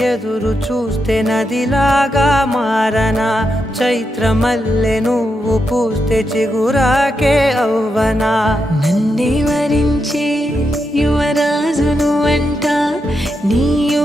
ఎదురు చూస్తే నదిలాగా మారనా, చైత్రమల్లె నువ్వు పూస్తే చిగురాకే అవ్వనా. నన్నే వరించే యువరాజును అంట నీ